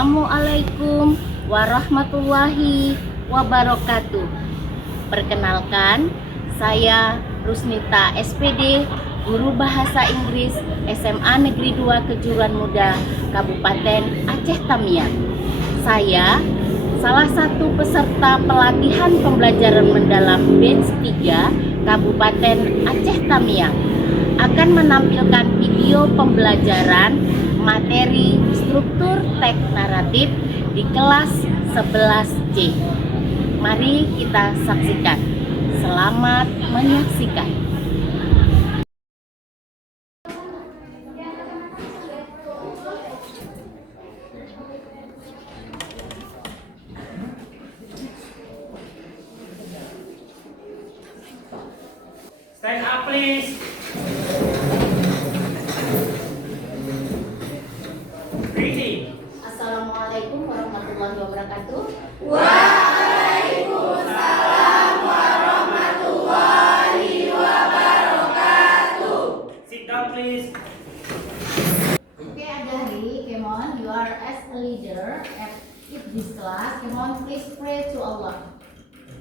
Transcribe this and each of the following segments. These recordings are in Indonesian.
Assalamualaikum warahmatullahi wabarakatuh. Perkenalkan, saya Rusnita SPD, Guru Bahasa Inggris SMA Negeri 2 Kejuruan Muda, Kabupaten Aceh Tamiang. Saya salah satu peserta pelatihan pembelajaran mendalam Batch 3 Kabupaten Aceh Tamiang akan menampilkan video pembelajaran materi struktur teks naratif di kelas 11C. Mari kita saksikan. Selamat menyaksikan. Stand up, please. Reading. Assalamualaikum warahmatullahi wabarakatuh. Waalaikumsalam warahmatullahi wabarakatuh. Sit down, please. Okay, Adari, come on. You are as a leader at this class. Come on, please pray to Allah.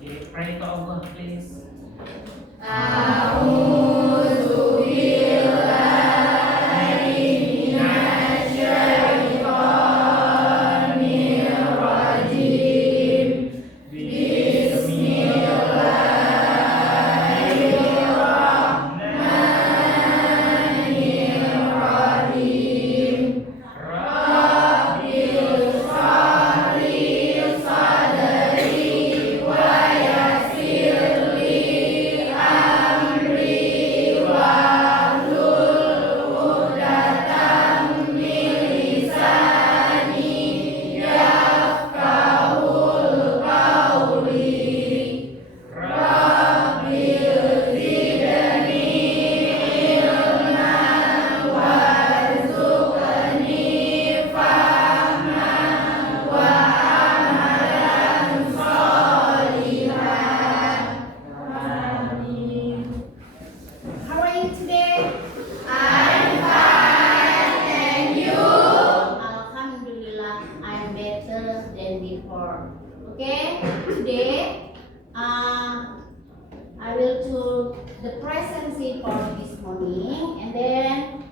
Okay, pray to Allah, please. A'udzu billahi minasyaitonir rajim. Bismillahirrahmanirrahim. Rabbil shrahli sadri wa yassir li amri wahlul 'uqdatam min lisani yafqahul qawli. Rabbil zidni ilman warzuqni fahman wa amalan sholihan. Amin. How are you today? I'm fine, and you? Alhamdulillah, I'm better than before. Okay, today I will do the presentation for this morning, and then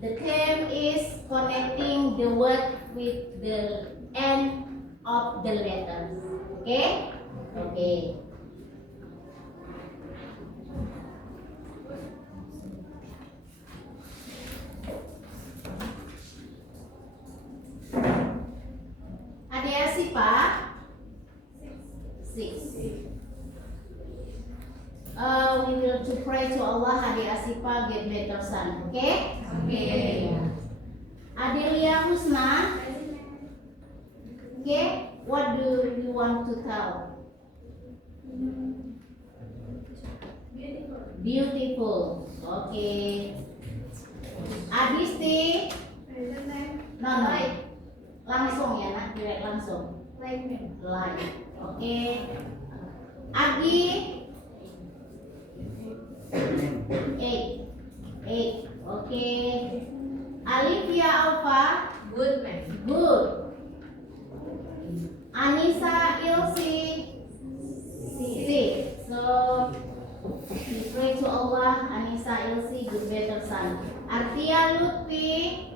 the theme is connecting the word with the end of the letters. Okay? Okay. Ada siapa? Six. We will to pray to Allah. Hadi Asifa get better son. Okay? Okay. Adelia Husna. Okay. What do you want to tell? Beautiful. Okay. Adisti. No. Langsung ya nak, direct langsung. Like. Okay. Agi. Eight. Okay. Alivia Alfa. Good man. Good. Anissa Ilsi. Six. So we pray to Allah. Anissa Ilsi good better son. Artia Lutfi.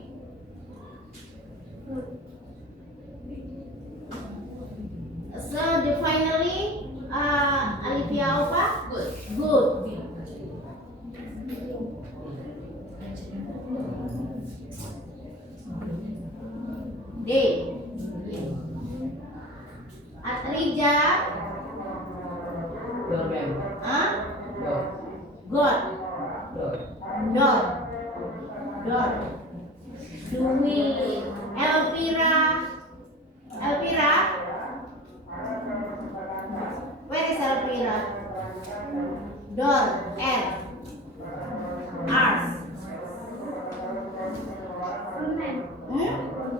So the finally Alivia Alfa. Good. D. Atrija. God. Dot. Dwi. Elvira. Where is Elvira? Door. F. Ars.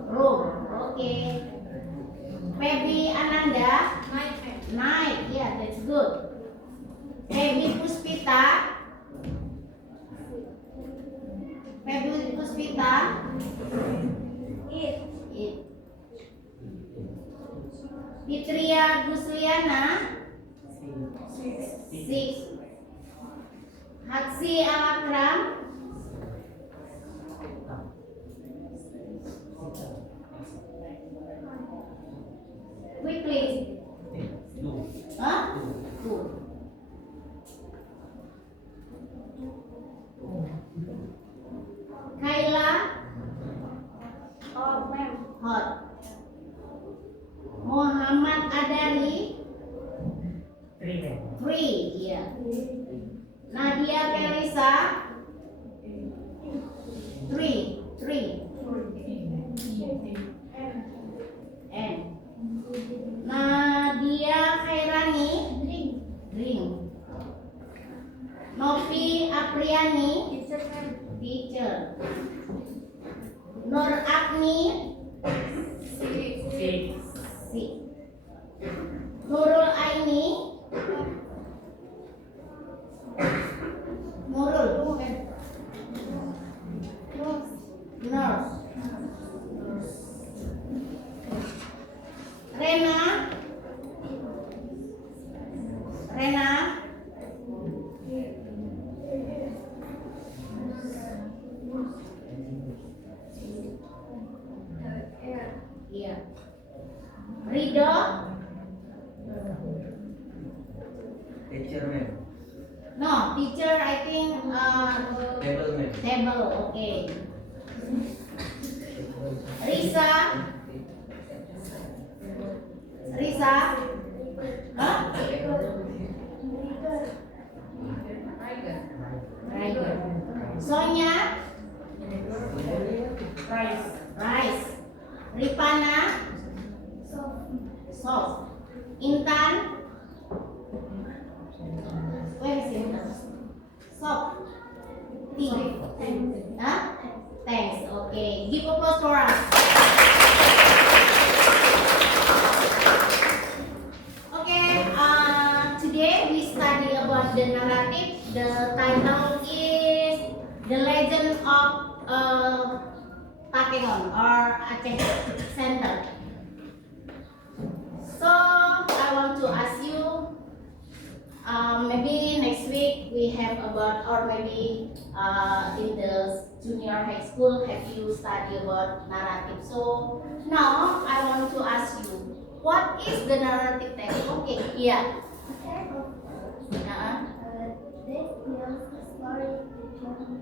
Room. Okay. Baby Ananda. Night. Yeah, that's good. Baby Puspita. Puspita. It. Fitria Gusliana 6. Hatsi Alakram 2. Quickly. Huh? 2. Kayla Hot. Muhammad Adari 3. Yeah. Nadia Felisa 3. N. Nadia Khairani Drink. Novi Apriani Teacher. Nur Agni 6. Nurul Aini Nurse. Rena iya. Ridho no teacher I think table okay. Risa huh? Rider. Sonya rice. Ripana soft. Intan where is Intan? Soft. Pink. Huh? Thanks. Okay. Give applause for us. Okay. Today we study about the narrative. The title is The Legend of Takengon or Aceh Center. So I want to ask you, maybe next week we have about, or maybe in the junior high school, have you study about narrative? So now I want to ask you, what is the narrative text? Okay, yeah. This tells a story it can be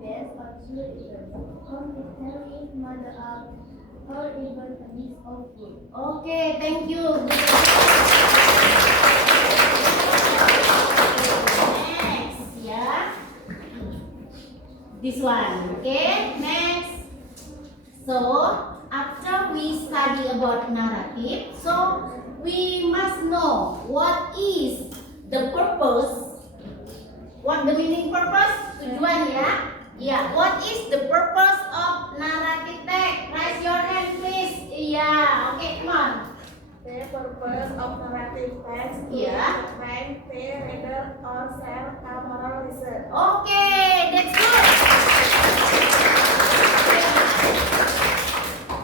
based on true events, contemporary mother of, or even a mix of both. Okay, thank you. Next, yeah. This one, okay. Next. So after we study about narrative, so we must know what is the purpose. What the meaning purpose? Tujuan ya. Yeah. What is the purpose of narrative text? Raise your hand, please. Yeah. Okay, come on. The purpose of narrative text is Yeah. to make the reader or share a moral lesson. Okay, that's good.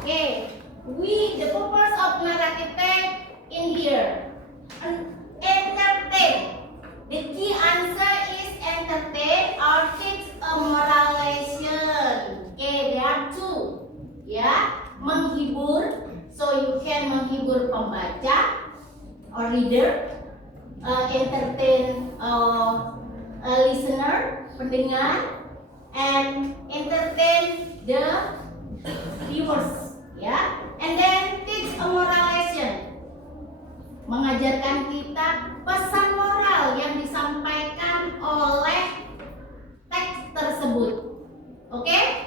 Okay, the purpose of narrative text in here, entertain. The key answer is entertain or teach a moral lesson. Okay, there are two. Ya, menghibur. So you can menghibur pembaca or reader, entertain a listener, pendengar, and entertain the viewers, ya. And then teach a moral lesson, mengajarkan kita pesan moral yang disampaikan oleh teks tersebut. Okay?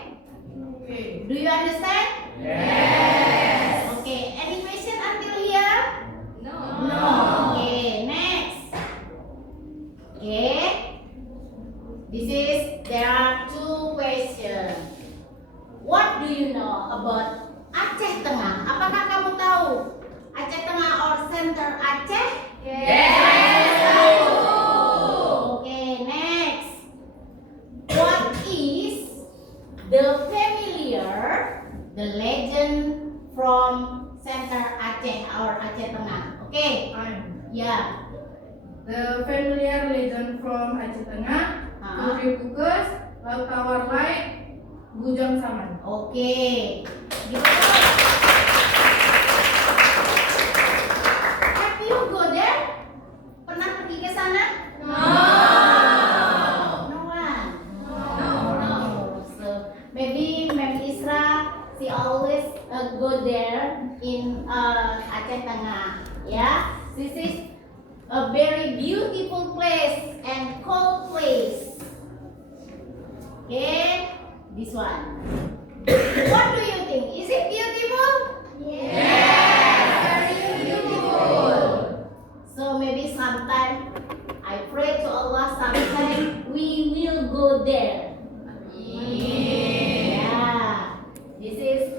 Do you understand? Yes. Okay. Any question until here? No. Okay. Next. Okay. There are two questions. What do you know about Aceh Tengah? Apakah kamu tahu Aceh Tengah or Center Aceh? Yes. Ya. The familiar legend from Aceh Tengah, Putri Pukes, Laut Tawar Light, Bujang Saman. Oke. Gimana? Have you go there? Pernah pergi ke sana? No. No one. No. No. So maybe Ma'am Isra, she always go there in Aceh Tengah. Yeah, this is a very beautiful place and cold place. Okay, this one. What do you think? Is it beautiful? Very beautiful. So maybe sometime I pray to Allah. Sometime we will go there. Yeah, this is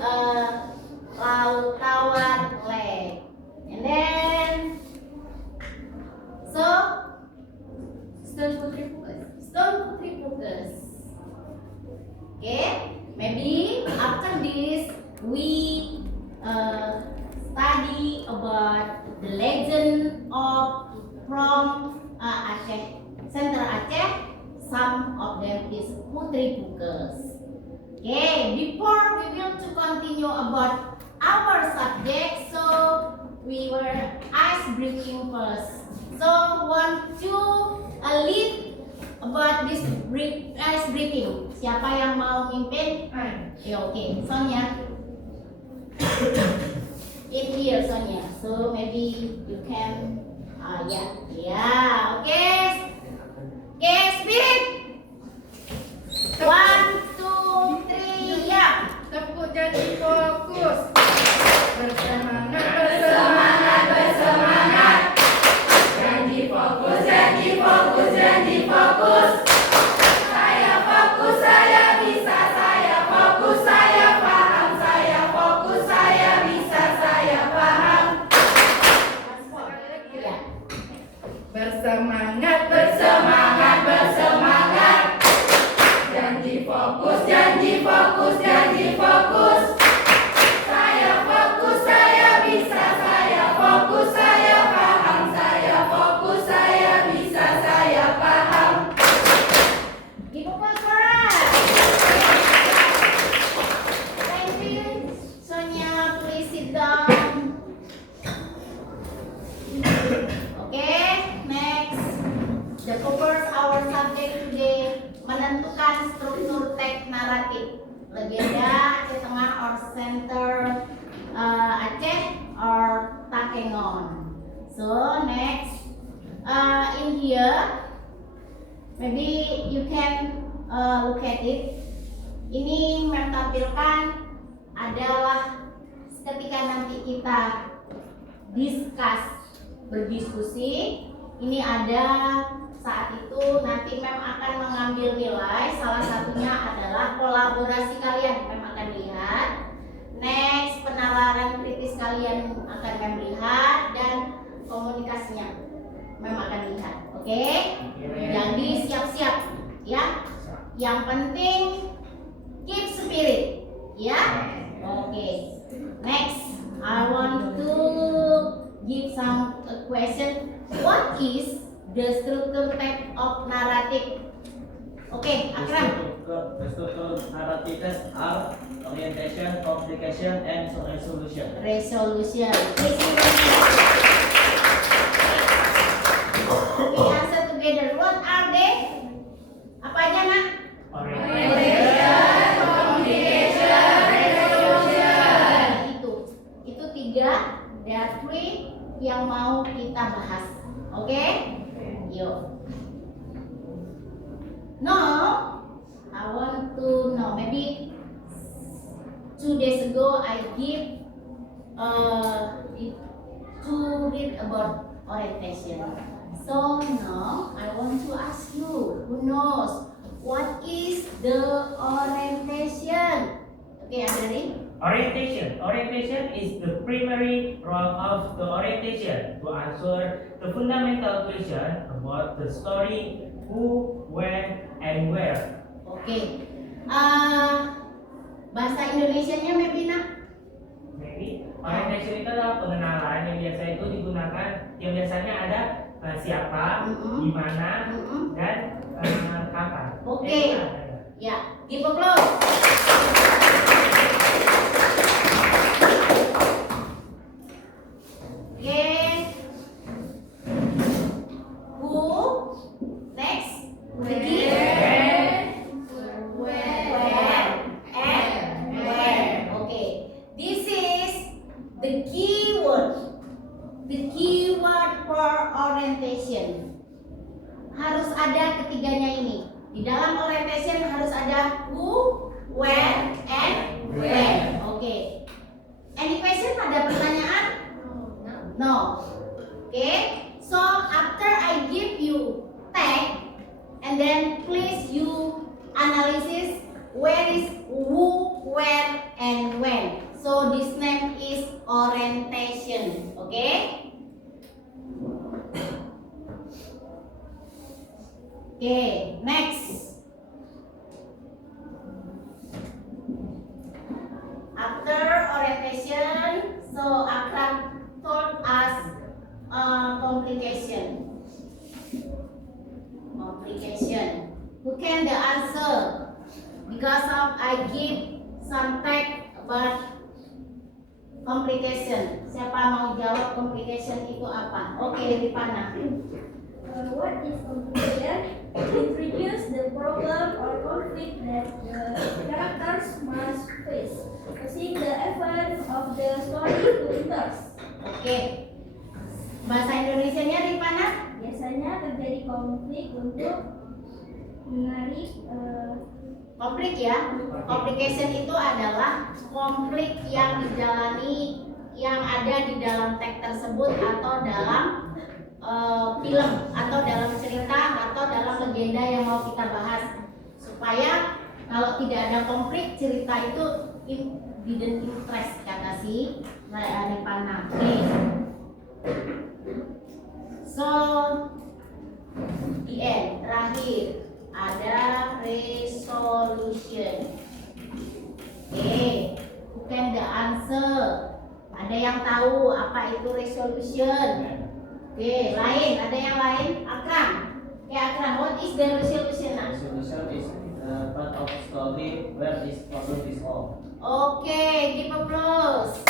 Laut Tawar Lake, and then so Stone Putri Pukes. Stone Putri Pukes. Okay, maybe after this we study about the legend of from Aceh, Central Aceh. Some of them is Putri Pukes. Okay, before we will to continue about our subject, so we were ice breaking first. So want to lead about this ice breaking. Siapa yang mau mimpin? Ya, oke, Sonia. In here, Sonia. So maybe you can, okay. Okay, spirit. 1, 2, 3, ya. Tepuk janji fokus. Bersemangat, Bersemangat, bersemangat. Janji fokus, janji fokus, janji fokus. Saya fokus, saya bisa, saya fokus, saya paham, saya fokus, saya bisa, saya paham. Ya. bersemangat, Bersemangat, bersemangat. Janji fokus, janji fokus, janji fokus. Saya fokus, saya bisa, saya fokus, saya paham, saya fokus, saya bisa, saya paham. Give applause for us. Thank you, Sonia. Please sit down. Okay, next. The covers our subject today, menentukan struktur teks naratif. Legenda Aceh Tengah or Center Aceh or Takengon. So next, in here, maybe you can look at it. Ini menampilkan adalah ketika nanti kita berdiskusi. Ini ada saat itu nanti Mem akan mengambil nilai. Salah satunya adalah kolaborasi kalian. Mem akan lihat. Next, penalaran kritis kalian akan Mem lihat, dan komunikasinya Mem akan lihat. Oke? Jadi siap-siap ya. Yang penting keep spirit ya. Oke. Next, I want to give some question. What is the structure type of narrative? Okay, Akram. The structural narratives are orientation, complication, and resolution. Resolution. Please we answer together. What are they? Apa aja, Nak? Orientation, communication, resolution. Itu tiga. There are three yang mau kita bahas. Oke? Yuk. Now, I want to know. Maybe 2 days ago I give to read about orientation. So now I want to ask you, who knows what is the orientation? Okay, Andri. Orientation is the primary role of the orientation to answer the fundamental question about the story, who, when, and where. Oke. Bahasa Indonesianya maybe, Nak? Jadi orientation itu adalah pengenalan yang biasa itu digunakan, yang biasanya ada siapa, di mana, dan kapan. Oke. Ya, give applause. Oke. Who? Next. The gift. Where and where. Okay. This is the keyword. The keyword for orientation. Harus ada ketiganya ini. Di dalam orientation harus ada who, where, and where. Okay. Any question? Ada pertanyaan? No. Okay. So after I give you tag, and then please you analysis where is who, where, and when. So this name is orientation. Okay. Okay, next. After orientation, so Akram told us complication. Who can the answer? Because of I give some tag about complication. Siapa mau jawab complication itu apa? Oke, Ripana. What is complication? Introduce the problem or conflict that the characters must face, causing the event of the story to interest. Oke. Bahasa Indonesianya Ripana? Biasanya terjadi konflik untuk menarik Konflik ya. Complication itu adalah konflik yang dijalani, yang ada di dalam teks tersebut atau dalam film atau dalam cerita atau dalam legenda yang mau kita bahas, supaya kalau tidak ada konflik cerita itu didn't interest, kata si Ripana. Oke. So the end, terakhir ada resolution. Oke, bukan the answer. Ada yang tahu apa itu resolution? Oke, lain, ada yang lain? Akram. Oke, Akram, what is the resolution? Resolution is part of story where this problem is solved. Oke, give applause.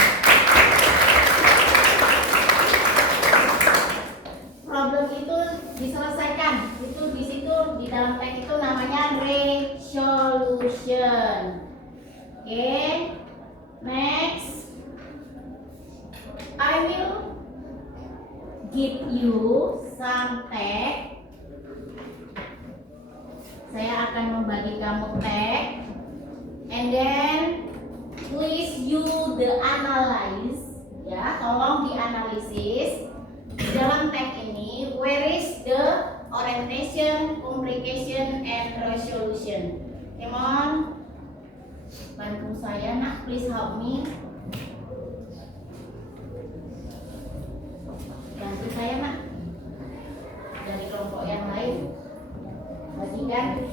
Problem itu diselesaikan. Itu di situ di dalam teks itu namanya resolution. Oke. Next. I will give you some tag. Saya akan membagi kamu tag. And then please you the analyze, ya, tolong dianalisis di dalam tag ini where is the orientation, complication, and resolution. Come on, bantu saya nak, please help me. Bantu saya nak, dari kelompok yang lain, bagikan.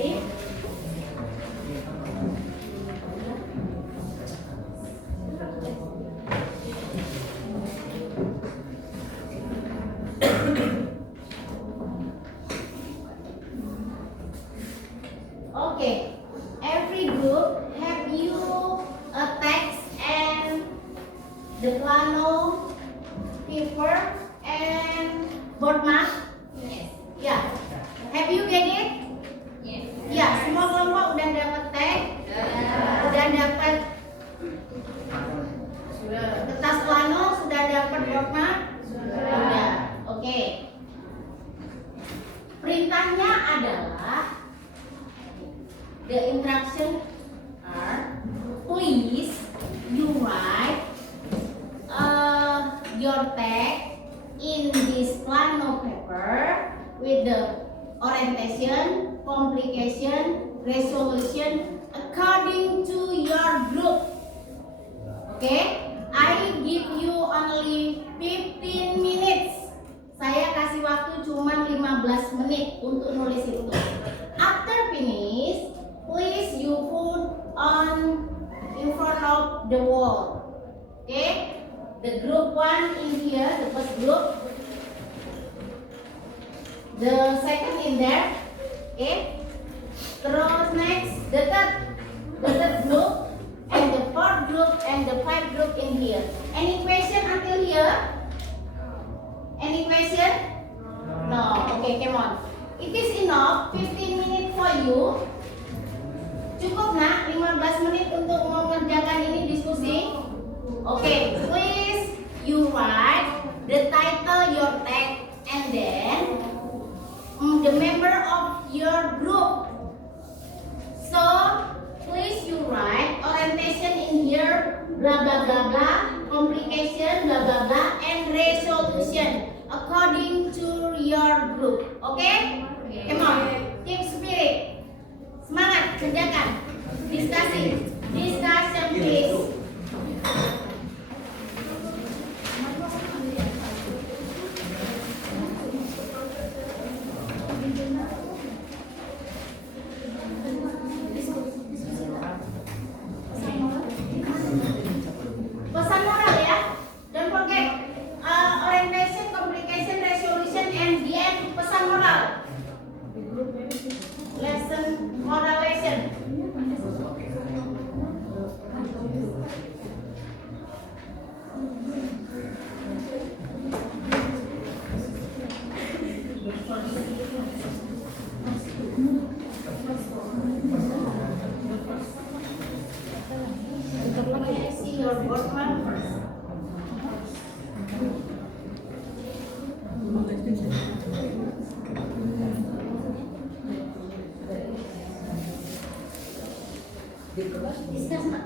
get it? Okay, every group have you a text and the plano, paper and board mark? Yes. Ya, have you get it? Yes. Ya, semua kelompok udah dapat teks, udah dapat kertas plano, sudah dapat board mark? Sudah. Oke. Perintahnya adalah the instruction are please you write your text in this plano paper with the orientation, complication, resolution according to your group. Okay, I give you only 15 minutes. Saya kasih waktu cuma 15 menit untuk nulis itu. After finish, please you put on in front of the wall. Okay, the group one in here, the first group, the second in there. Okay, terus next the third group, and the fourth group and the fifth group in here. Any question until here? Any question? No. Okay, come on. It is enough 15 minutes for you. Cukup nak 15 menit untuk mengerjakan ini diskusi? Okay, please you write the title your text and then the member of your group. So please you write orientation in here, blah blah blah blah, complication, blah blah blah, and resolution according to your group. Okay? Come on, team spirit. Semangat, kerjakan. Discussion please. Pesan moral ya. Don't forget orientation, complication, resolution, and the end pesan moral. Lesson moral lesson. May I see your board mark first?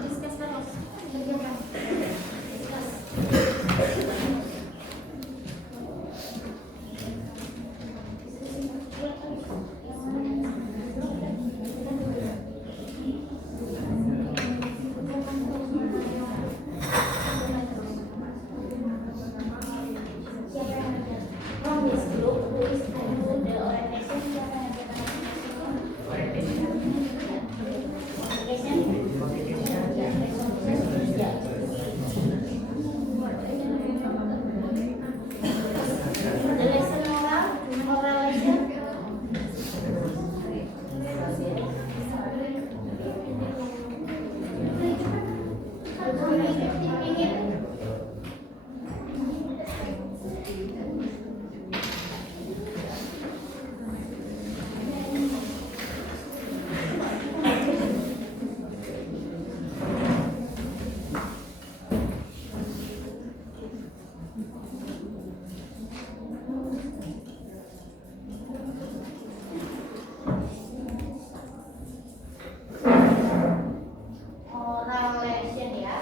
Discuss terus. Kerjakan. Discuss. From this group, who is to do the orientation? Siapa yang the lesson moral lesson. Only 15 minutes. Oral lesson ya.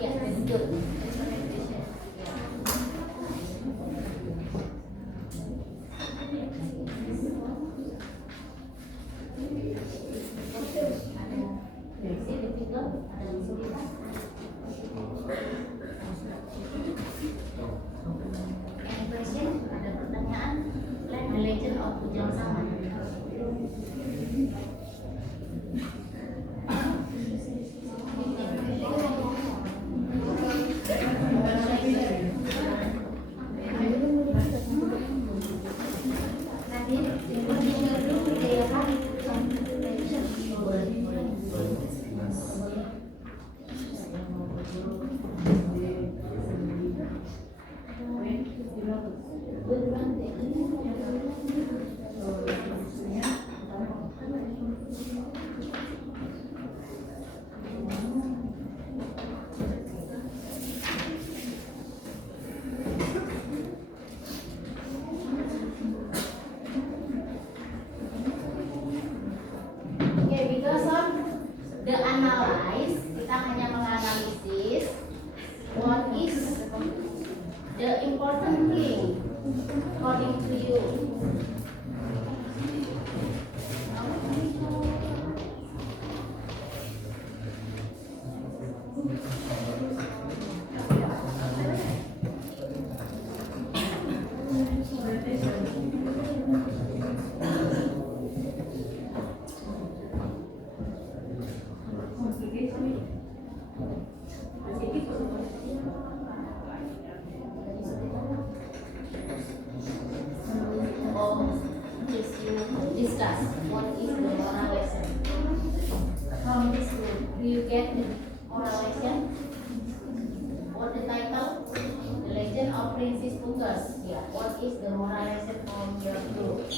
Yes, that's good. the analyze, kita hanya menganalisis what is the important thing according to you. Discuss what is the moral lesson. From this book, do you get the moral lesson? What the title? The Legend of Princess Pugus. Yeah. What is the moral lesson from your book?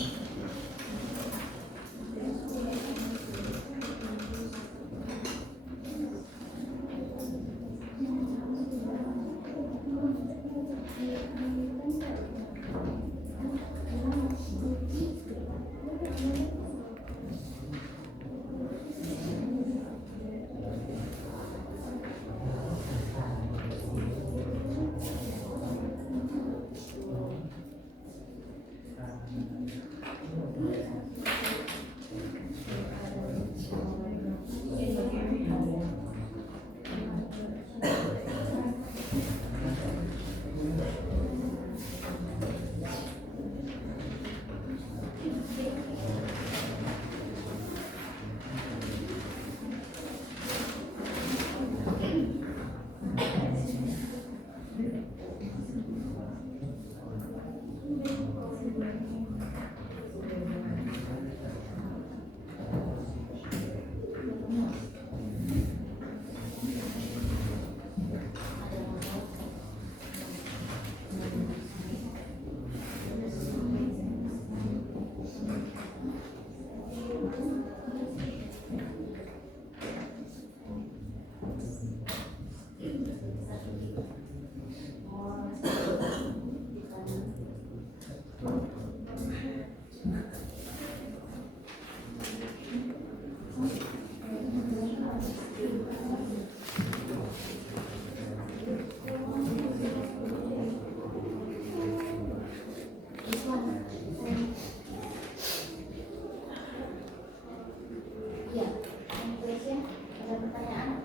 Ya, any question? Ada pertanyaan?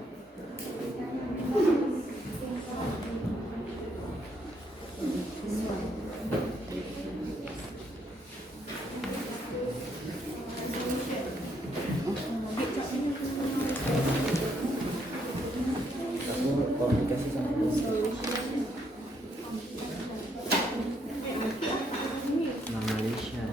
This one. Aku komunikasi sama dosen. Malaysia.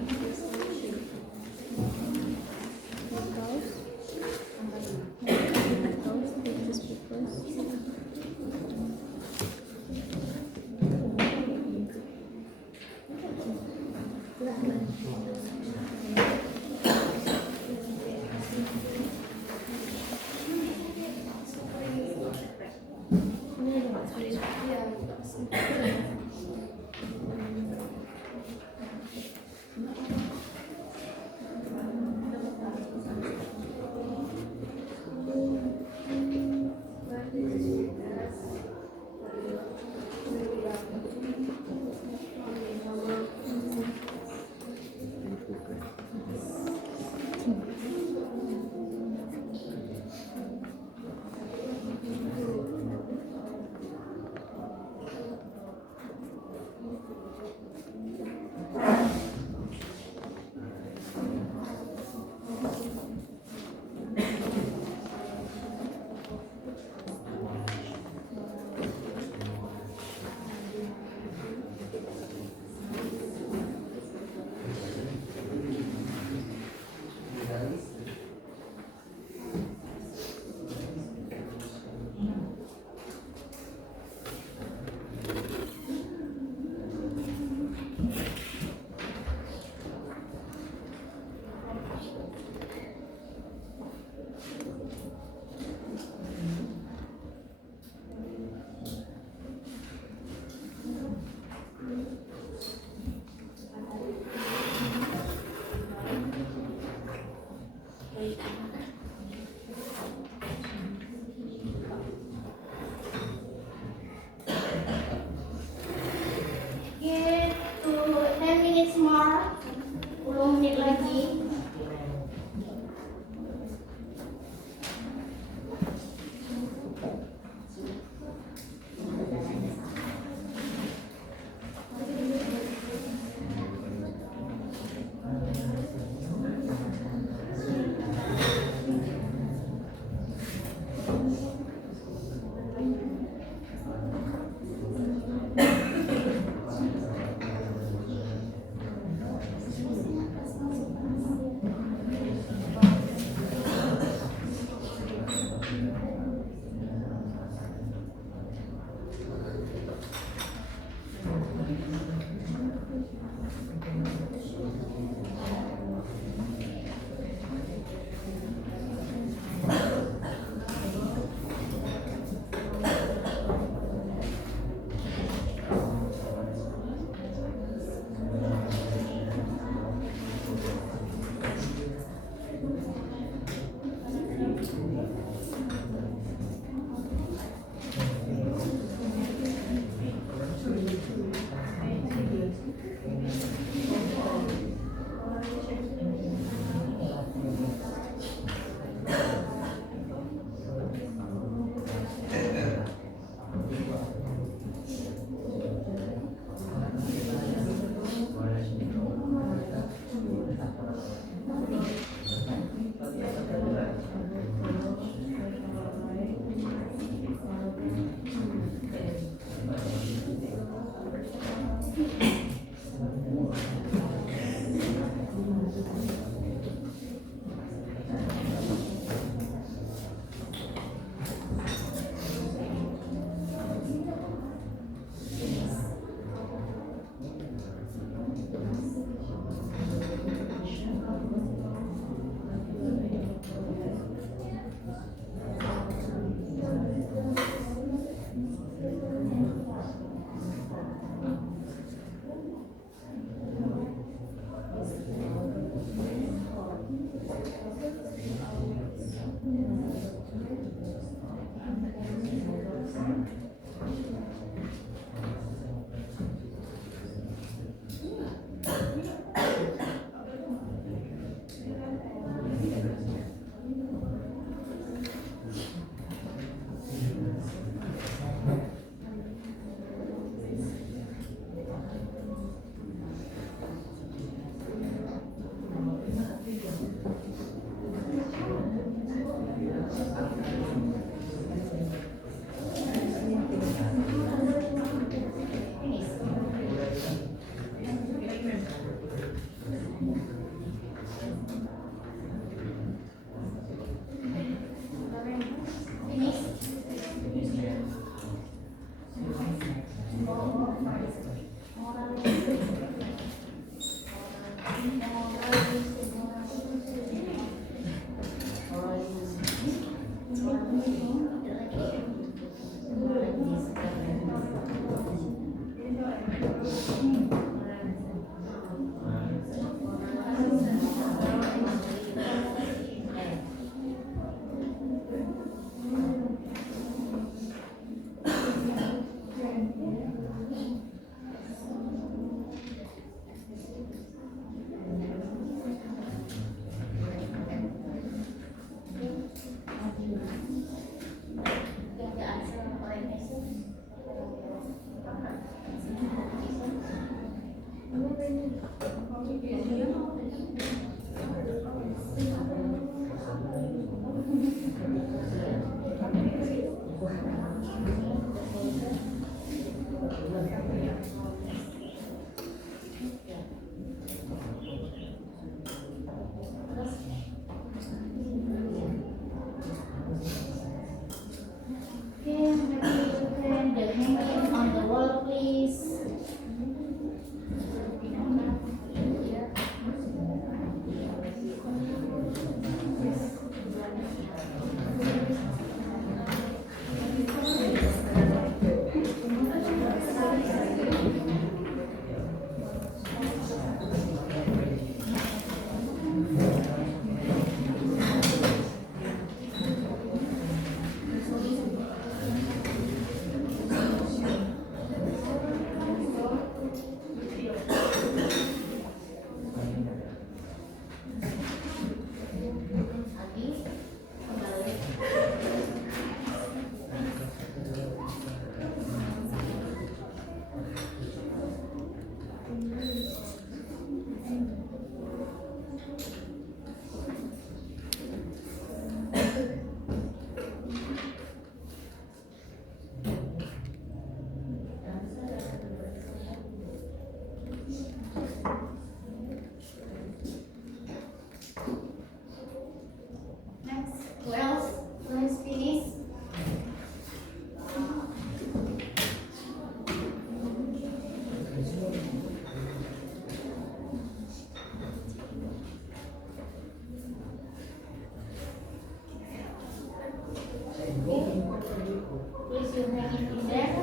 Please you hang it in there.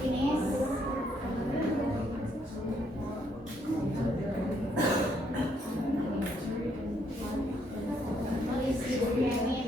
Finish. Please you hang it.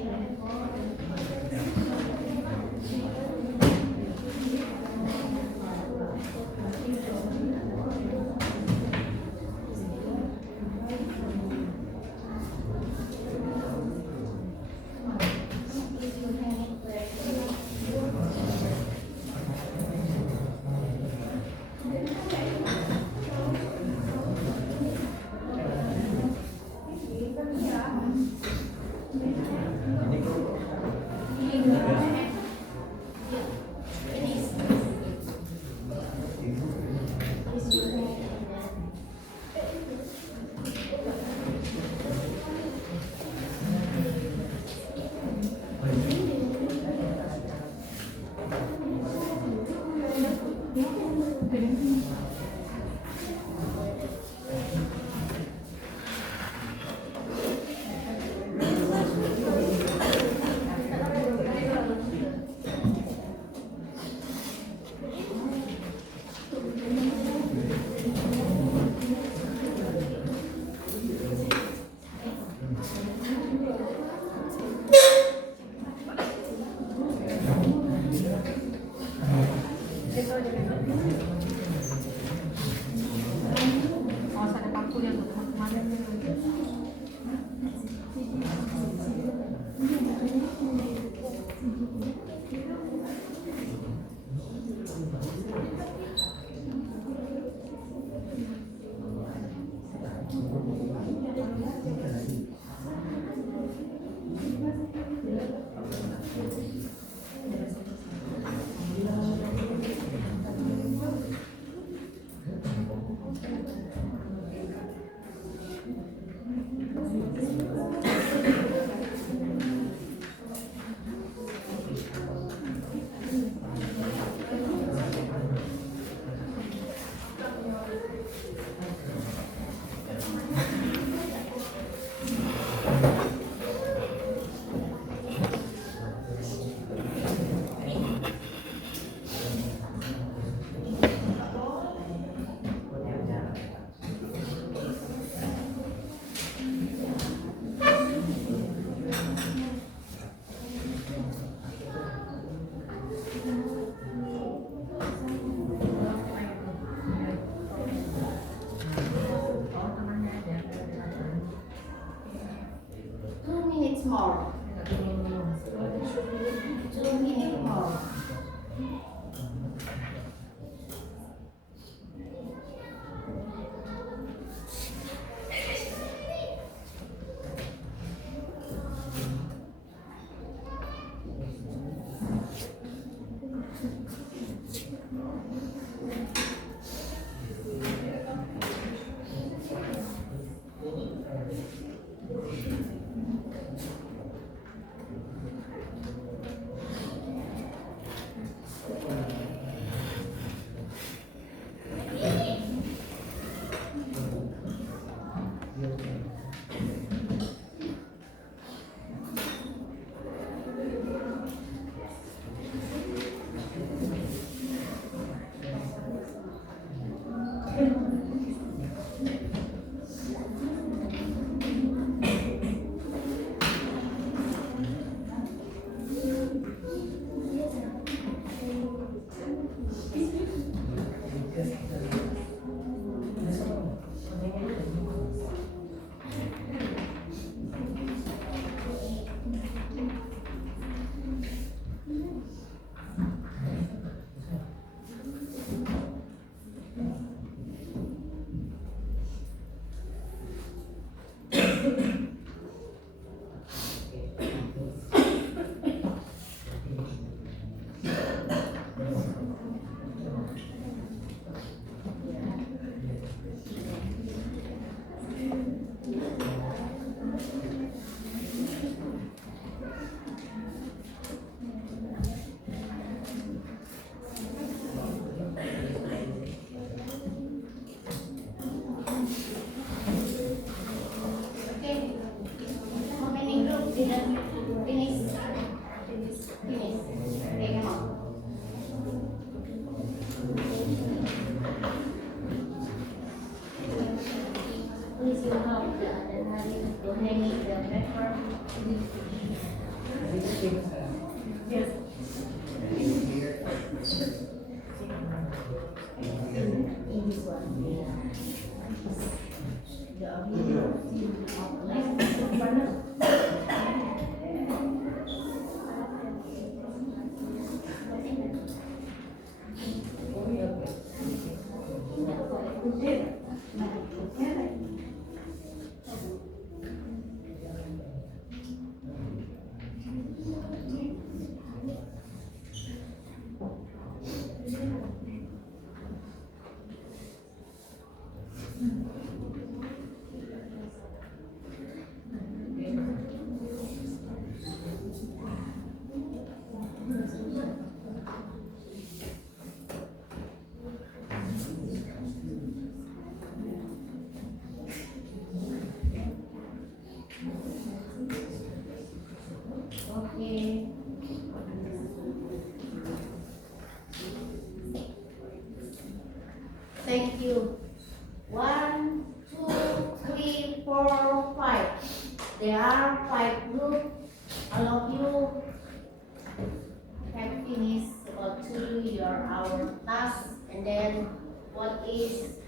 our task. And then what is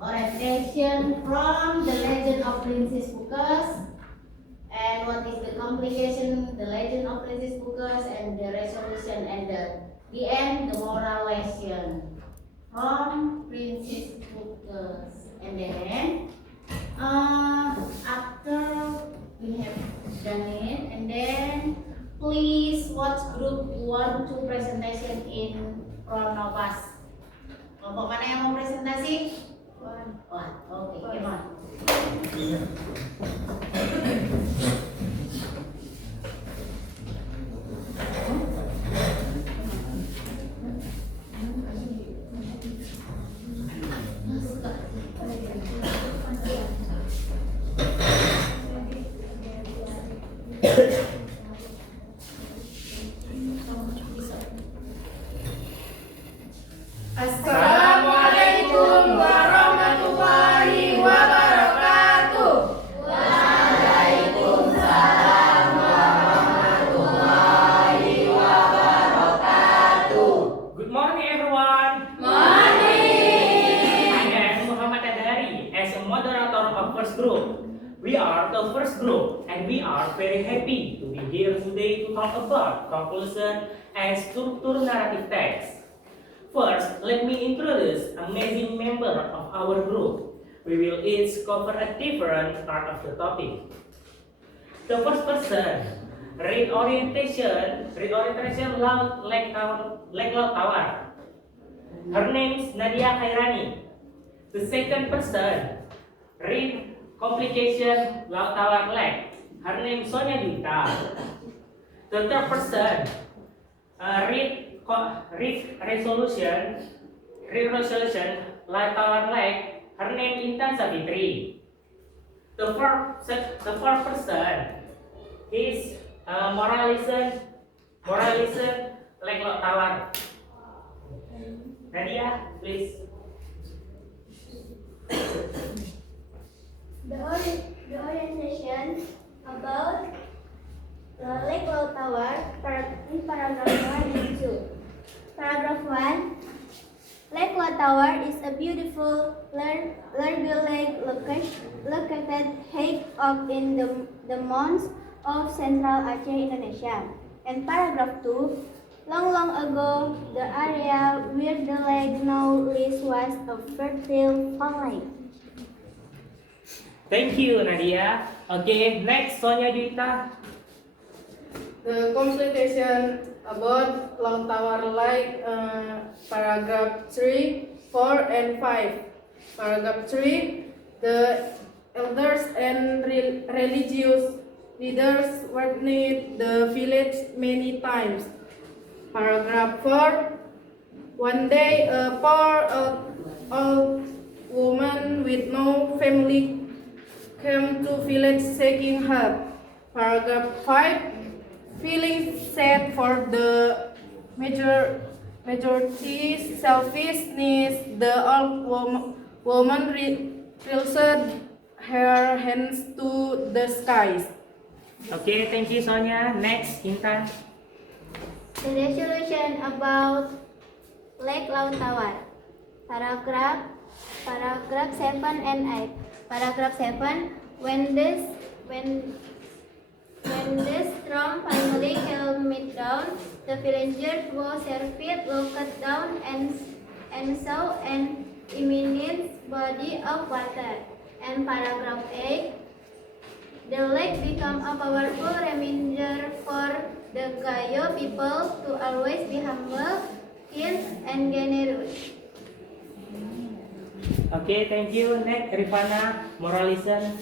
orientation from the legend of Princess Pucas, and what is the complication, the legend of Princess Pucas, and the resolution, and the end, the moral lesson from Princess Pucas. And then after we have done it, and then please watch group 1-2 presentation in Pronovas. Kelompok mana yang mau presentasi? Wah, oke, come on. Assalamualaikum warahmatullahi wabarakatuh. Good morning, everyone. Morning. I am Muhammad Adari as a moderator of first group. We are the first group, and we are very happy to be here today to talk about conclusion and structure narrative text. First, let me introduce amazing member of our group. We will each cover a different part of the topic. The first person, read orientation Lake Laut Tawar. Her name is Nadia Khairani. The second person, read complication Laut Tawar Lake. Her name is Sonia Dita. The third person, read resolution Laut Tawar Lake. Her name is Intan Savitri. The fourth person is moralism Lake Laut Tawar. Nadia, please. The orientation about Lake Laut Tawar in paragraph 1 and 2. Paragraph 1. Lake Laut Tawar is a beautiful larger lake located high up in the mountains of Central Aceh, Indonesia. And paragraph 2. Long ago, the area where the lake now lies was a fertile valley. Thank you, Nadia. Okay, next, Sonia Dita. The complication about Laut Tawar Lake, paragraph 3, 4, and 5. Paragraph 3, the elders and religious leaders warned the village many times. Paragraph 4, one day a poor old woman with no family came to village seeking help. Paragraph 5, feeling sad for the majority selfishness, the old woman raised her hands to the skies. Okay, thank you, Sonia. Next, Intan. The resolution about Lake Laut Tawar. Paragraph 7 and 8. Paragraph 7. When the storm finally calmed down, the villagers were served, looked down, and saw an immense body of water. And paragraph 8. The lake became a powerful reminder for the Gayo people to always be humble, kind, and generous. Okay, thank you. Next, Rifana, moralism.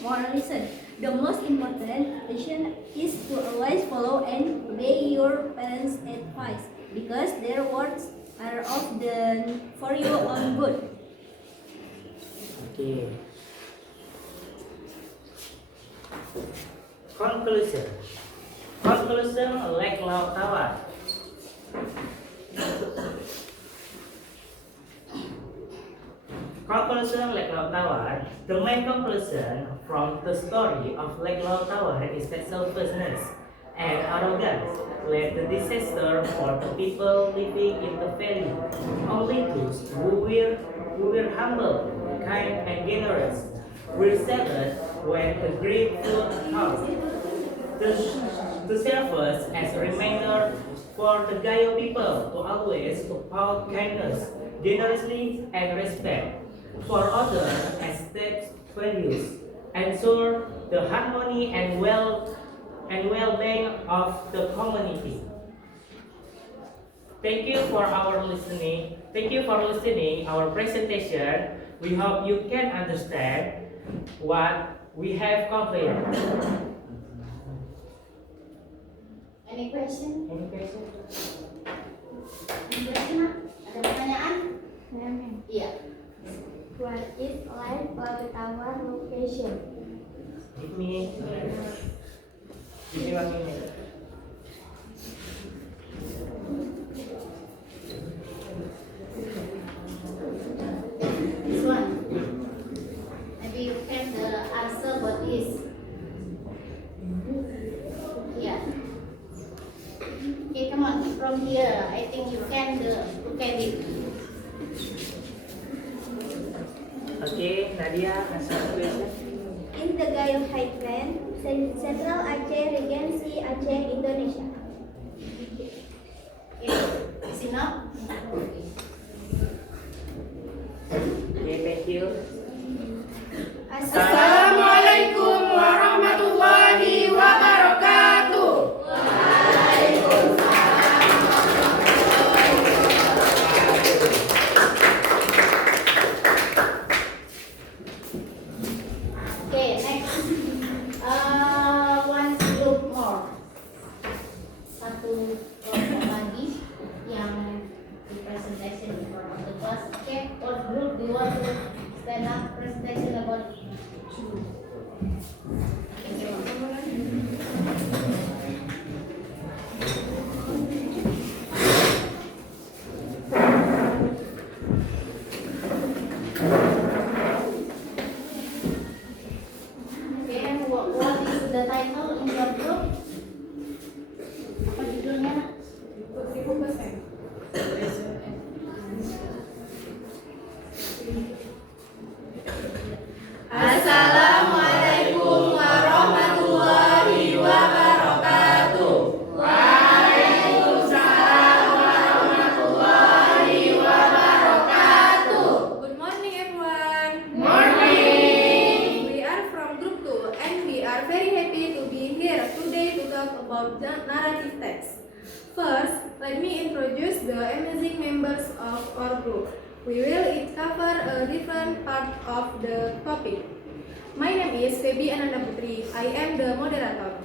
Moralism. The most important lesson is to always follow and obey your parents' advice because their words are often for your own good. Okay. Conclusion Lake Laut Tawar. Conclusion Lake Laut Tawar. The main conclusion from the story of Lake Laut Tawar is that selfishness and arrogance fled the disaster for the people living in the valley. Only those who were humble, kind, and generous were saved when the great flood came. To serve us as a reminder for the Gayo people to always uphold kindness, generosity, and respect for others as state values, ensure the harmony and well-being of the community. Thank you for listening. Thank you for listening our presentation. We hope you can understand what we have covered. Any question? Any question? Any question? Ada pertanyaan? Iya. What is light of our location? Give me 1 minute. This one. Maybe you can answer what is. Yeah. Okay, come on. From here, I think you can look at it. Okay, Nadia, answer the question. In the Gayo Highland, Central Aceh Regency, Aceh, Indonesia. Okay, is enough? Okay. Okay, thank you. Assalamualaikum warahmatullahi wabarakatuh. Okay, next. One group more. Satu kelompok lagi yang di presentation in front of the class. Okay, what group do you want to stand up presentation about? Thank you. Okay, and what is the title in your group? Apa judulnya? Putri Bungkus. Assalamualaikum warahmatullahi wabarakatuh. Waalaikumsalam warahmatullahi wabarakatuh. Good morning, everyone. Morning. We are from Group 2 and we are very happy to be here today to talk about the narrative text. First, let me introduce the amazing members of our group. We will each cover a different part of the topic. My name is Febi Ananda Putri. I am the moderator.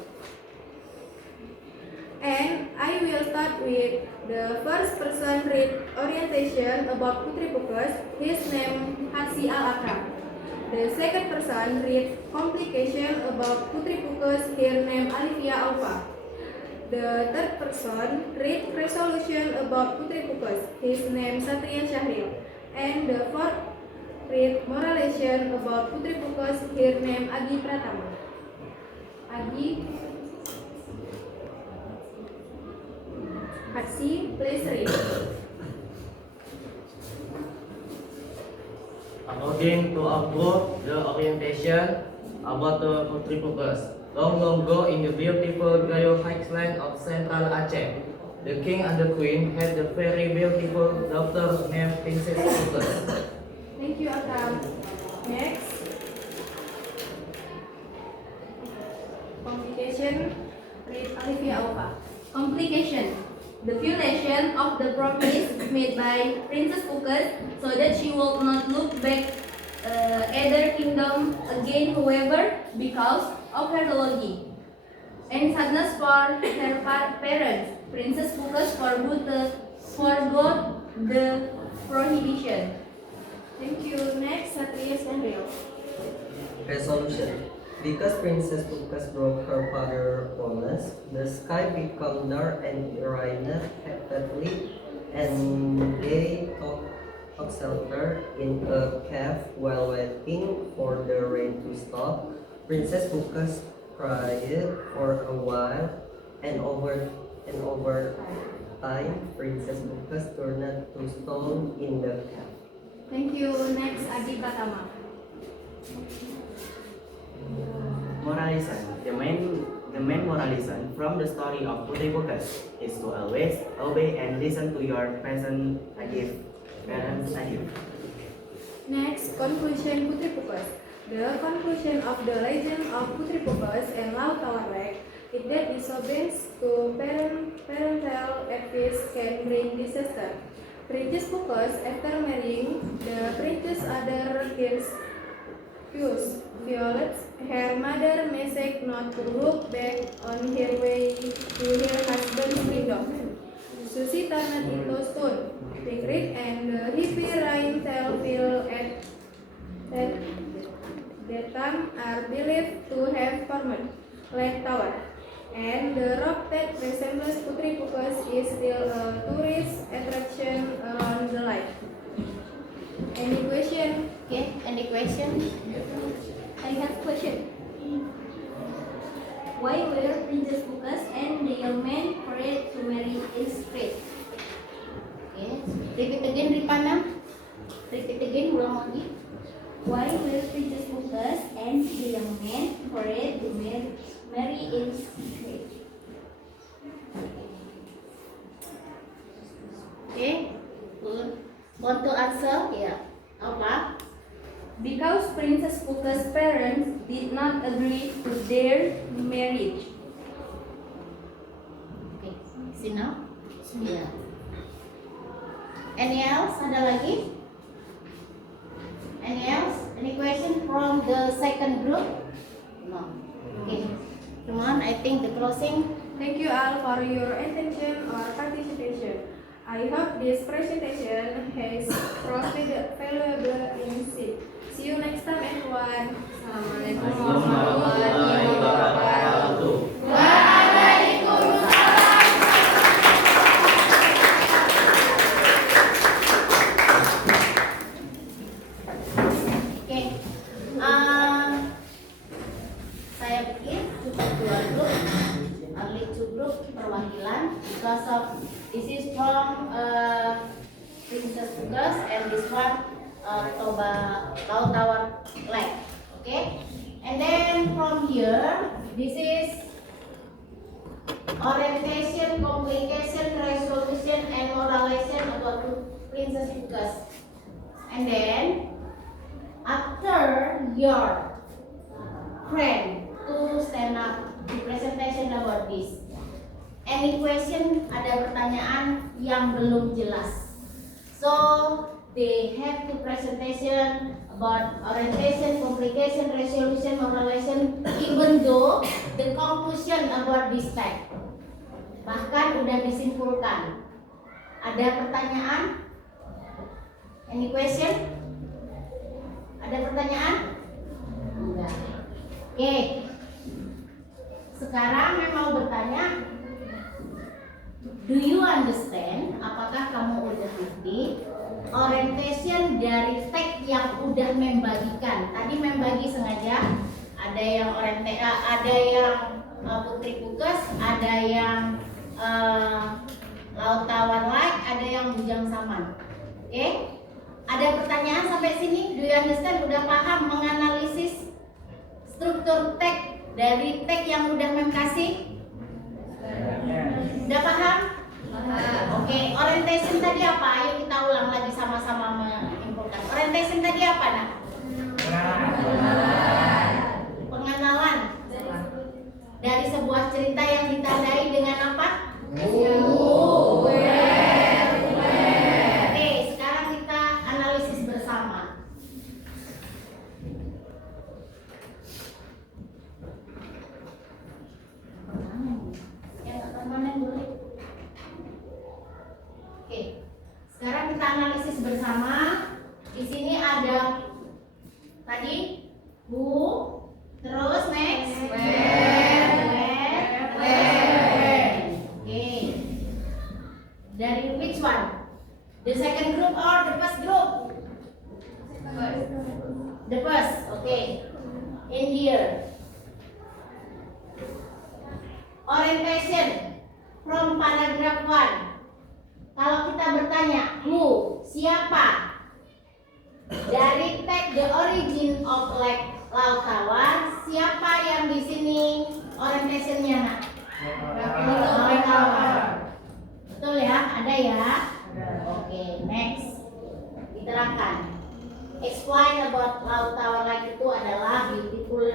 And I will start with the first person read orientation about Putri Pukus. His name Hatsi Al Akram. The second person read complication about Putri Pukus. Her name Alivia Alfa. The third person read resolution about Putri Pukus. His name Satria Syahril. And the fourth read moralization about Putri Pukus. Her name Agi Pratama. Agi, Hatsi, please read. According to our group, the orientation about the Putri Pukus. Long ago in the beautiful Gayo Highland of Central Aceh, the king and the queen had a very beautiful daughter named Princess Pukus. Thank you, Akram. Next. Complication, read Alivia Alfa. Complication. The violation of the promise made by Princess Pukus so that she will not look back either kingdom again, however, because of her longing and sadness for her parents. Princess Pukus forgot the prohibition. Thank you. Next, Satria Syahril. Resolution. Because Princess Pukus broke her father's promise, the sky became dark and it rained heavily, and they took shelter in a cave while waiting for the rain to stop. Princess Pukus cried for a while, and over and over time, Princess Lucas turned to stone in the cave. Thank you. Next, Adi Pratama. Moralism. The main moralism from the story of Putri Pukas is to always obey and listen to your parents' advice. Next, conclusion Putri Pukas. The conclusion of the legend of Putri Pukas and Laut Tawar Lake is that disobedience to parental advice can bring disaster. Princess Pukas, after marrying the princess other girls, Violet, her mother messaged not to look back on her way to her husband's kingdom. Susie turned into stone, regret and the heavy rain fell at that time are believed to have formed Lake Tower. And the rock that resembles Putri Pukas is still a tourist attraction around the lake. Any question? Okay, any question? I have question. Why were Princess Pukas and the young man afraid to marry in secret? Okay, repeat again, Ripana. Repeat again, ulang lagi. Why were Princess Pukas and the young man afraid to marry in secret? Okay, good. Want to answer? Yeah. Apa? Because Princess Pukas' parents did not agree to their marriage. Okay, see now? Yeah. Any else? Ada lagi? Any else? Any question from the second group? No. Okay. Come on, I think the closing. Thank you all for your attention or participation. I hope this presentation has provided valuable insight. See you next time, everyone. Assalamualaikum warahmatullahi wabarakatuh. Okay. Saya pikir cukup dua grup, only two group perwakilan because of this is from Princess Pukas and this one Laut Tawar Lake. Okay, and then from here this is orientation, communication, resolution, and moralization about Princess Pukas. And then after your friend to stand up the presentation about this. Any question? Ada pertanyaan yang belum jelas. So they have to presentation about orientation, communication, resolution, moralization, even though the conclusion about this text bahkan udah disimpulkan. Ada pertanyaan? Any question? Ada pertanyaan? Enggak. Oke. Sekarang saya mau bertanya, do you understand? Apakah kamu udah ngerti orientation dari teks yang udah membagikan? Tadi membagi sengaja. Ada yang ada yang Putri Pukas, ada yang Laut Tawar Lake, ada yang Bujang Saman. Oke? Ada pertanyaan sampai sini? Do you understand? Udah paham menganalisis struktur teks dari teks yang udah mem kasih? Udah paham? Oke, orientation tadi apa? Ayo kita ulang lagi sama-sama menyimpulkan. Orientation tadi apa, Nak? Pengenalan dari sebuah cerita yang ditandai dengan apa? Oke, sekarang kita analisis bersama. Yang nggak permanen boleh. Oke, sekarang kita analisis bersama. Di sini ada tadi who, terus next where. Oke, dari which one? The second group or the first group? The first. Okay. In here. Orientation. from paragraph 1. Kalau kita bertanya, who, siapa? Dari tag the origin of Laut Tawar, siapa yang di sini orientationnya nak? Laut Tawar. Betul ya? Ada ya? Oke, next. Diterangkan. Explain about Laut Tawar Lake itu adalah beautiful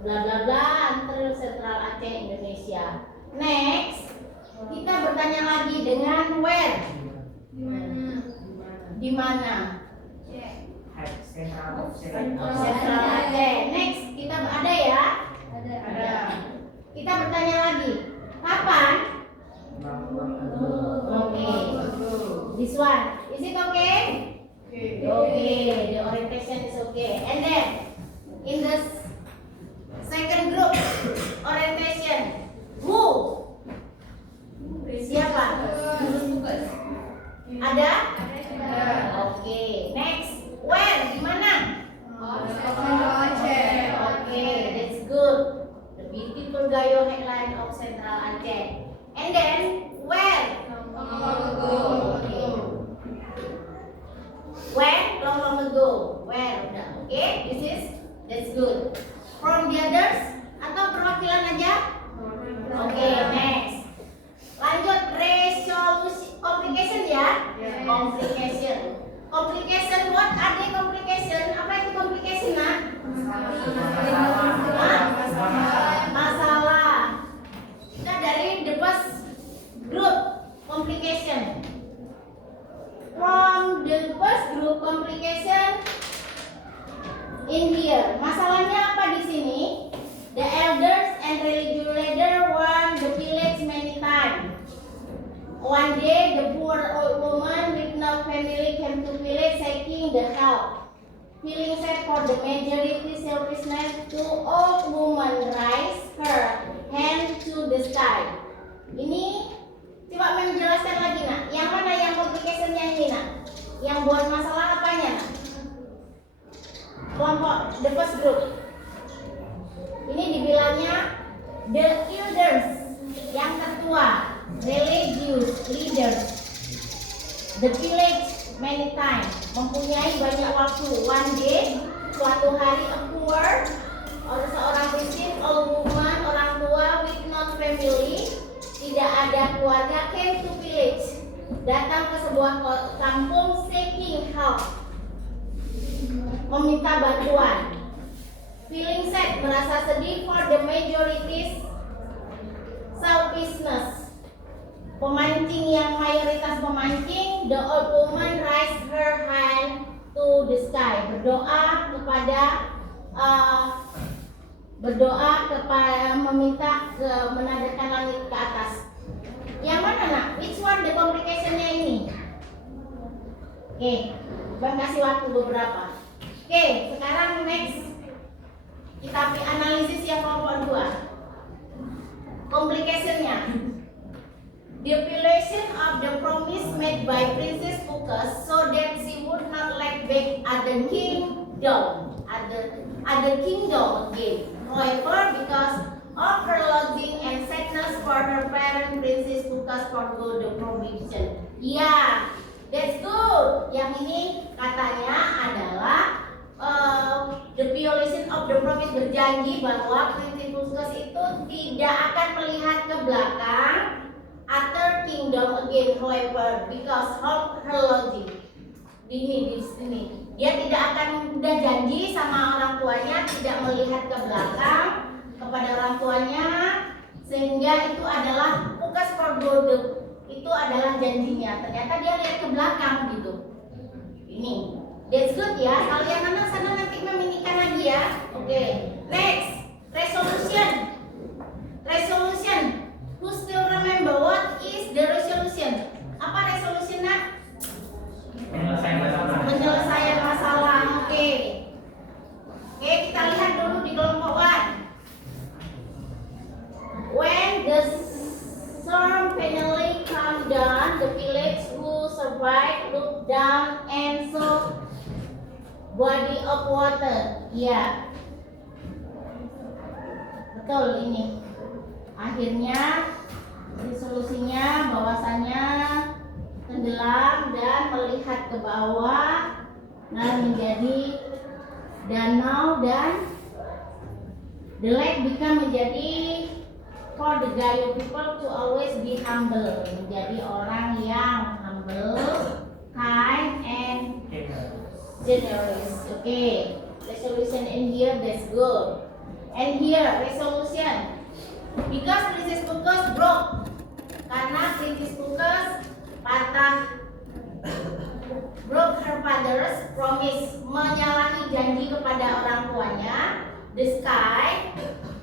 bla bla bla antara Sentral Aceh Indonesia. Next, kita bertanya lagi dengan where? Di mana? Sentral Aceh. Next, kita ada ya? Ada. Kita bertanya lagi. Kapan? Okay. This one. Is it okay? Okay. The orientation is okay. And then in the second group orientation, who? Siapa? Ada? Okay. Next. Where? Di mana? Okay, that's good. The beautiful Gayo headline of Central Aceh. And then where? Okay. When? Long ago. Where? Udah. Okay, that's good. From the others? Atau perwakilan aja? Okay, next. Lanjut resolution complication ya? Complication. Complication, what are the complication? Apa itu complication nak? Masalah. Kita dari the first group complication. From the first group complication in here. Masalahnya apa di sini? The elders and religious leader warned the village many times. One day, the poor old woman with no family came to village seeking the help. Feeling sad for the majority selfishness, two old women raised her hand to the sky. Ini coba menjelaskan lagi nak. Yang mana yang complicationnya ini nak? Yang buat masalah apanya nak? Kelompok the first group. Ini dibilangnya the elders, yang tertua, religious leaders, the village many times, mempunyai banyak waktu. One day, suatu hari, a poor, seorang miskin, old woman, orang tua with no family, tidak ada keluarga, came to village, datang ke sebuah kampung seeking help, meminta bantuan. Feeling sad, merasa sedih for the majority's selfishness, pemancing yang mayoritas memancing. The old woman raised her hand to the sky, berdoa kepada meminta menadakan langit ke atas. Yang mana nak? Which one the complicationnya ini? Oke, Bang kasih waktu beberapa. Oke, sekarang next kita analisis yang kelompok 2. Complicationnya. The violation of the promise made by Princess Pukas so that she would not let back other kingdom again. However, because of her longing and sadness for her parent, Princess Pukas forgo the provision. Yeah, that's good. Yang ini katanya adalah the violation of the promise, berjanji bahwa Princess Pukas itu tidak akan melihat ke belakang other kingdom again, however, because of her longing. Di sini dia tidak akan, udah janji sama orang tuanya tidak melihat ke belakang kepada orang tuanya, sehingga itu adalah Pukas forgo, itu adalah janjinya. Ternyata dia lihat ke belakang gitu. Ini that's good ya. Kalau yang anak sana nanti meminikan lagi ya. Oke. Next, resolution. Who still remember what is the resolution? Apa resolution nak? Penyelesaian masalah. Oke, kita lihat dulu di kelompok 1. When the storm finally calmed down, the village who survived looked down and saw body of water. Ya, betul ini. Akhirnya resolusinya bahwasanya tenggelam dan melihat ke bawah dan menjadi danau, dan the lake become menjadi for the Gayo people to always be humble, menjadi orang yang humble, kind and generous. Okay, resolution in here, that's good. And here resolution, because Princess Pukes broke, karena Princess Pukes broke her father's promise, menyalahi janji kepada orang tuanya. The sky,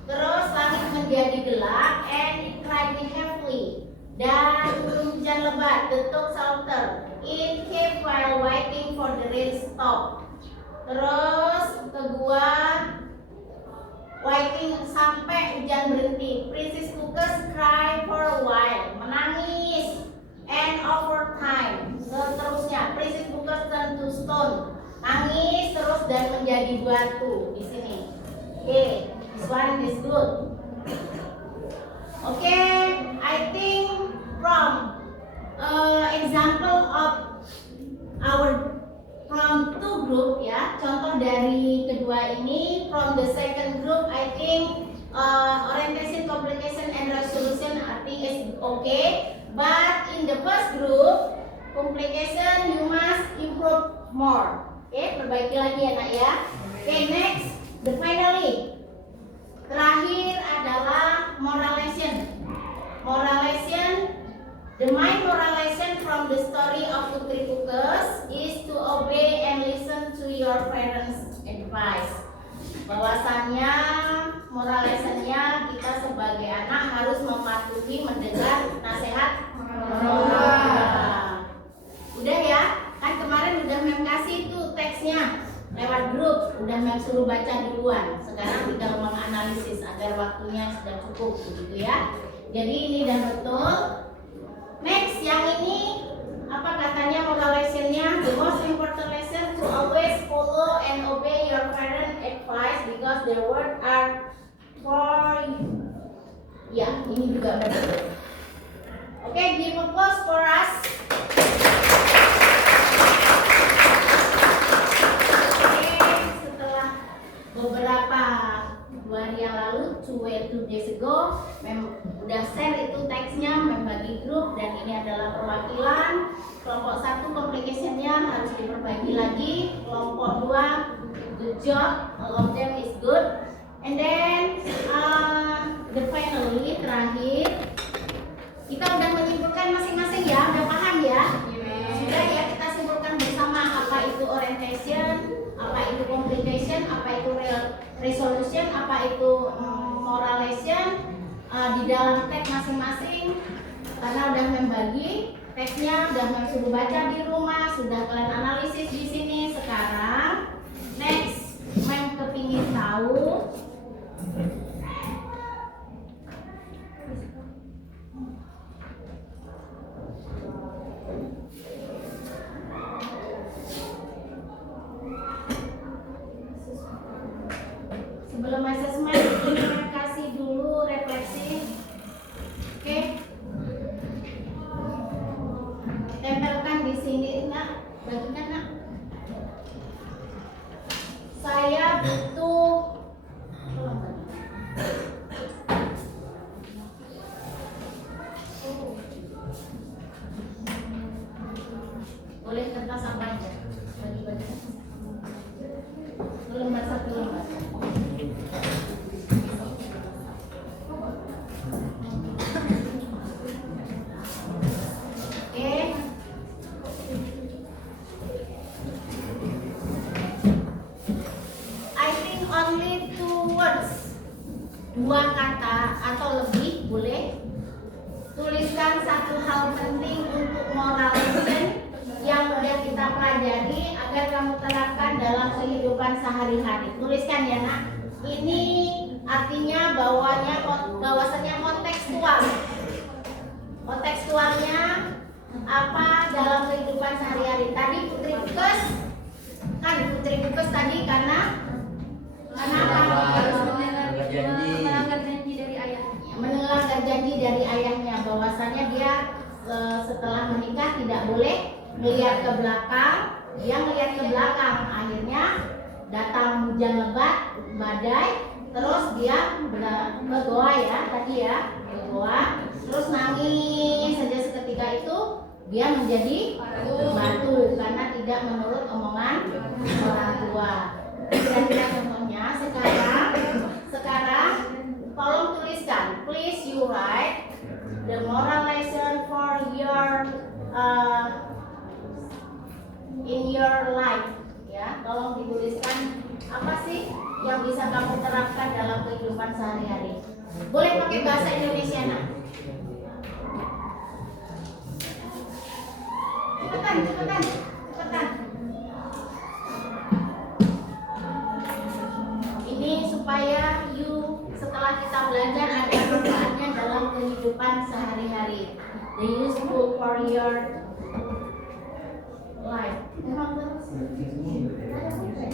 terus langit menjadi gelap, and it cried heavily, dan turun hujan lebat, the took shelter in cave while waiting for the rain stop. Terus ke gua waiting sampai hujan berhenti. Princess Pukes cry for a while, menangis, and over time, seterusnya Princess Pukes turn to stone, nangis terus dan menjadi batu di sini. Okay, this one is good. Okay, I think from example of from two group ya, contoh dari kedua ini, from the second group I think orientation, complication and resolution I think is okay, but in the first group complication you must improve more. Okay, perbaiki lagi ya nak ya. Okay, next, the finally terakhir adalah moral lesson. Moral lesson, the main moral lesson from the story of Putri Pukes is to obey and listen to your parents' advice. Bahwasannya moral lessonnya kita sebagai anak harus mematuhi, mendengar nasihat orang tua. Udah ya, kan kemarin udah mem kasih tuh teksnya lewat grup, udah mem suruh baca duluan. Sekarang tinggal menganalisis agar waktunya sudah cukup begitu ya. Jadi ini dan betul. Next, yang ini apa katanya moral lessonnya? The most important lesson to always follow and obey your parents' advice because their words are for you. Ya, ini juga betul. Oke, give applause for us. Oke, setelah beberapa 2 hari yang lalu, 2 days ago, udah share itu teksnya, membagi grup, dan ini adalah perwakilan. Kelompok 1 complication-nya harus diperbaiki lagi. Kelompok 2 good job, all of them is good. And then the finally terakhir, kita udah menyimpulkan masing-masing ya, udah paham ya? Sudah ya, kita simpulkan bersama apa itu orientation, apa itu complication, apa itu resolution, apa itu moral lesson di dalam teks masing-masing. Karena udah membagi teksnya, udah suruh baca di rumah, sudah kalian analisis di sini. Sekarang next, kepingin tahu sebelum asesmen, kita kasih dulu refleksi. Oke, tempelkan di sini nak, bagikan nak. Saya butuh boleh kertas apa aja, bagi-bagi. Lembar 1 lembar. I think only 2 words, 2 kata atau lebih boleh. Tuliskan satu hal penting untuk moral lesson yang udah kita pelajari agar kamu terapkan dalam kehidupan sehari-hari. Tuliskan ya nak. Ini artinya bahwasannya kontekstual. Kontekstualnya apa dalam kehidupan sehari-hari. Tadi Putri Pukes tadi karena apa? Melanggar janji dari ayahnya. Melanggar janji dari ayahnya bahwasanya Misalnya dia setelah menikah tidak boleh melihat ke belakang, dia melihat ke belakang, akhirnya datang hujan lebat, badai, terus dia ke goa ya tadi ya, ke goa, terus nangis saja seketika itu dia menjadi batu karena tidak menurut omongan orang tua. Kira-kira contohnya sekarang tolong tuliskan, please you write the moral lesson for your in your life, ya. Tolong dituliskan apa sih yang bisa kamu terapkan dalam kehidupan sehari-hari. Boleh pakai bahasa Indonesia, nak? Cepetan. Ini supaya setelah kita belajar ada manfaatnya dalam kehidupan sehari-hari. The useful for your life. Memang terus. Ada pulpen?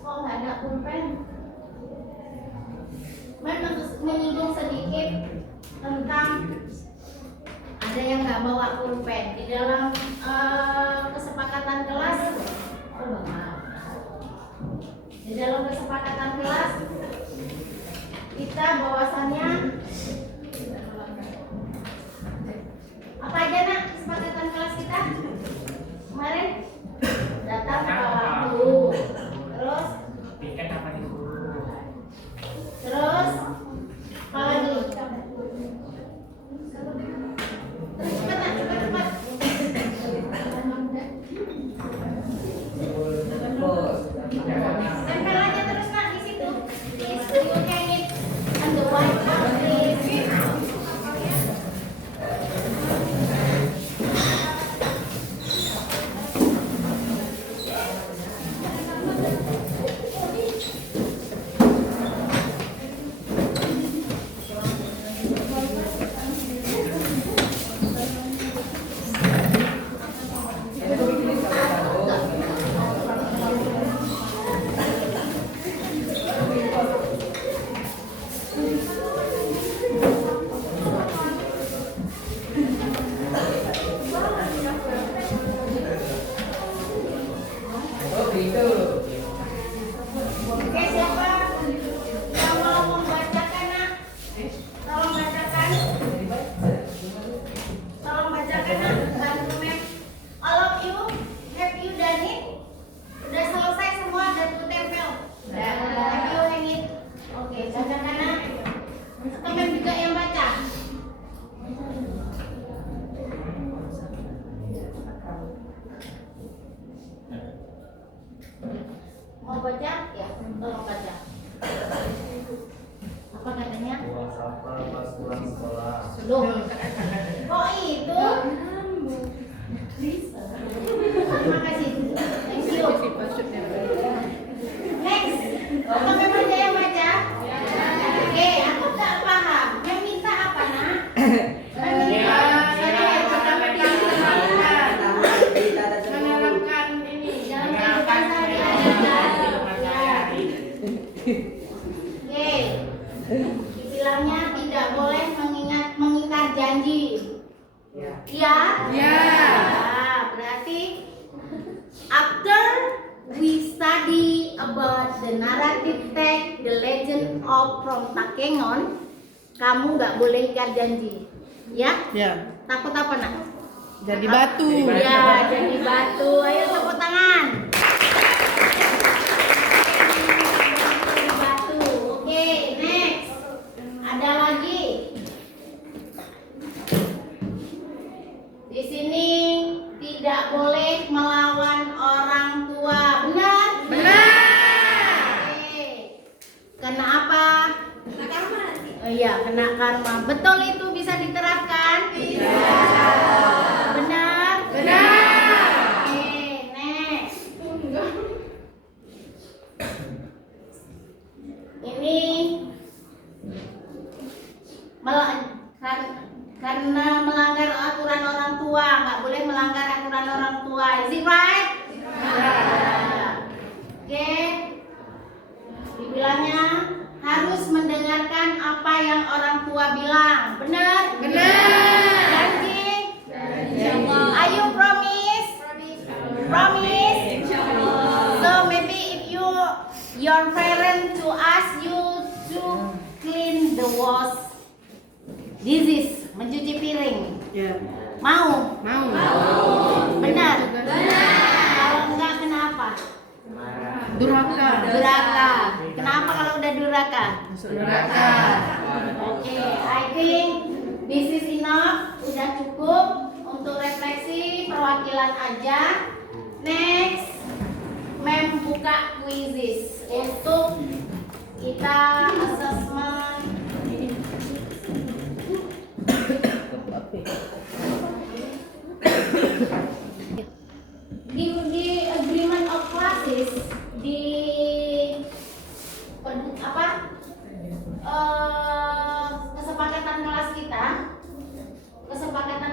Kok nggak ada pulpen? Memang menyinggung sedikit tentang ada yang nggak bawa pulpen di dalam kesepakatan kelas. Di dalam kesepakatan kelas kita bahwasannya apa aja, nak? Kesepakatan kelas kita kemarin datang tepat waktu, terus Piket apa disuruh? terus apa lagi? Cepat. Tempel aja terus, nak, di situ. Please, you hang it on the whiteboard, please. Oke, siapa yang mau membacakan, nak? Tolong bacakan. Bantu mem. All of you, have you done it? Udah selesai semua, dan tuh tempel. Have you hang it? Oke, bacakan, nak. Atau mem juga yang baca? Mau baca? Ya, tolong baca. Apa katanya? Buang sampah pas pulang sekolah. Loh, kok itu? Terima kasih. Thank you. Next, apa memang dia yang baca? Oke, aku tak paham. Yang minta apa, nak? Menerapkan ini dalam kehidupan sehari-hari. Oke, dibilangnya tidak boleh mengingat janji. Ya? Berarti after we study about the narrative text, the legend of from Takengon, kamu nggak boleh ingkar janji. Ya? Takut apa, nak? Jadi batu. Ya, jadi batu. Ayo tepuk tangan. Jadi batu. Oke, next. Ada lagi. Di sini tidak boleh melawan orang tua. Benar? Oke. Kena apa? Kena karma nanti. Oh iya, kena karma. Betul itu bisa diterapkan? Benar? Oke, next. Ini karena melanggar aturan orang tua, nggak boleh melanggar aturan orang tua. Is it right? Oke. Dibilangnya harus mendengarkan apa yang orang tua bilang. Benar? This is mencuci piring. Ya. Mau? Mau. Benar? Kalau enggak kenapa? Durhaka. Durhaka. Kenapa kalau udah durhaka? Durhaka. Oke, I think this is enough. Udah cukup untuk refleksi perwakilan aja. Next, Mem buka quizzes untuk kita assessment. Di agreement of classes di kesepakatan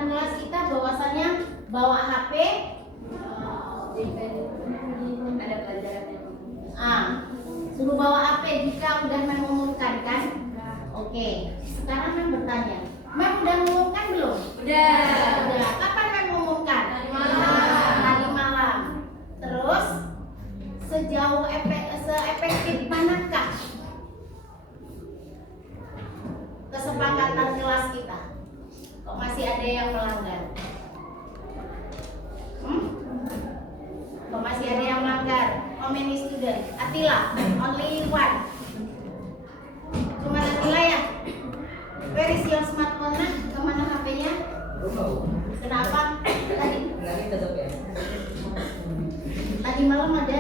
kelas kita bahwasannya bawa HP, Ada pelajaran yang suruh bawa HP jika udah mengumumkan kan? Oke, sekarang Mem bertanya, Mem udah mengumumkan belum? Udah. Kapan Mem mengumumkan? Tadi malam. Terus sejauh seefektif manakah kesepakatan kelas kita? Kok masih ada yang melanggar? Kok masih ada yang melanggar? How many students? Atila, only one. Cuma Atila ya? Where is your smartphone? Kemana HP-nya? Kenapa? Tadi malam ada?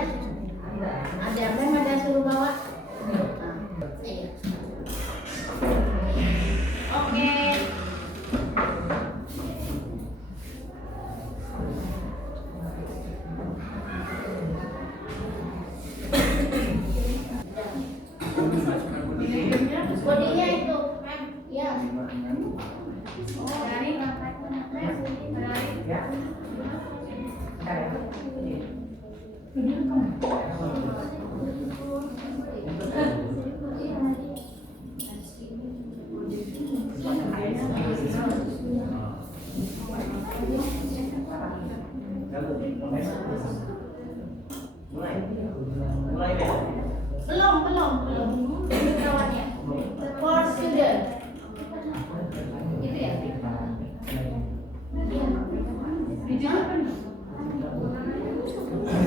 Ada. Mem ada suruh bawa? Iya. Oke. Kodenya itu, Mem. Ya. Belum. Kawannya. For student. Itu ya.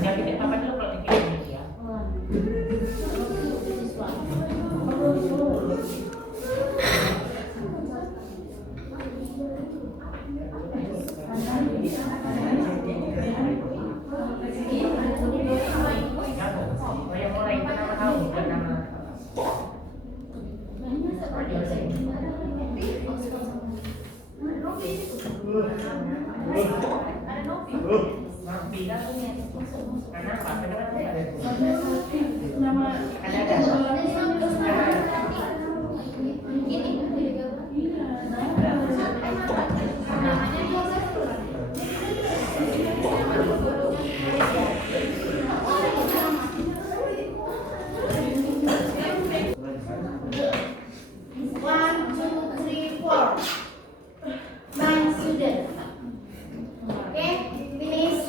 Jadi apa dulu kalau dikirim ya? Yang mulai itu nama tahu bukan nama. Kenapa? One, two, three, four. 9 students. Oke, finish.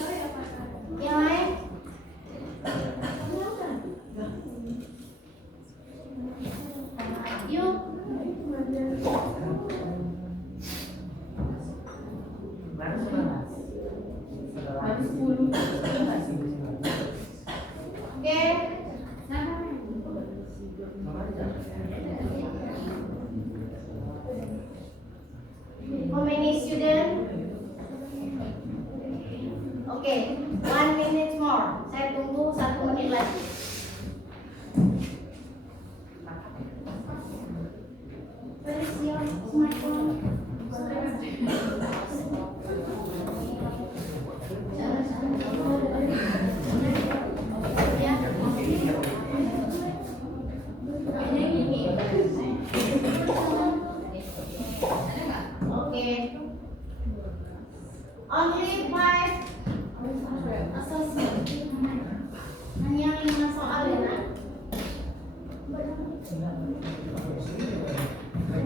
Yang lain? Yuk. Oke. How many students? Oke, 1 minute more. Saya tunggu 1 menit lagi. Where is your smartphone? Oke. Only 5 assessment. Hanya 5 soal ya, Nak?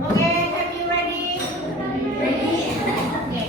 Oke, have you ready? Ready? Oke.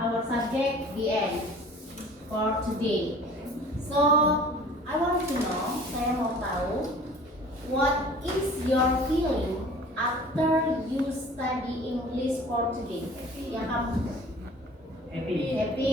our subject the end for today. So I want to know, saya mau tahu, what is your feeling after you study English for today? Yang kamu Happy. happy.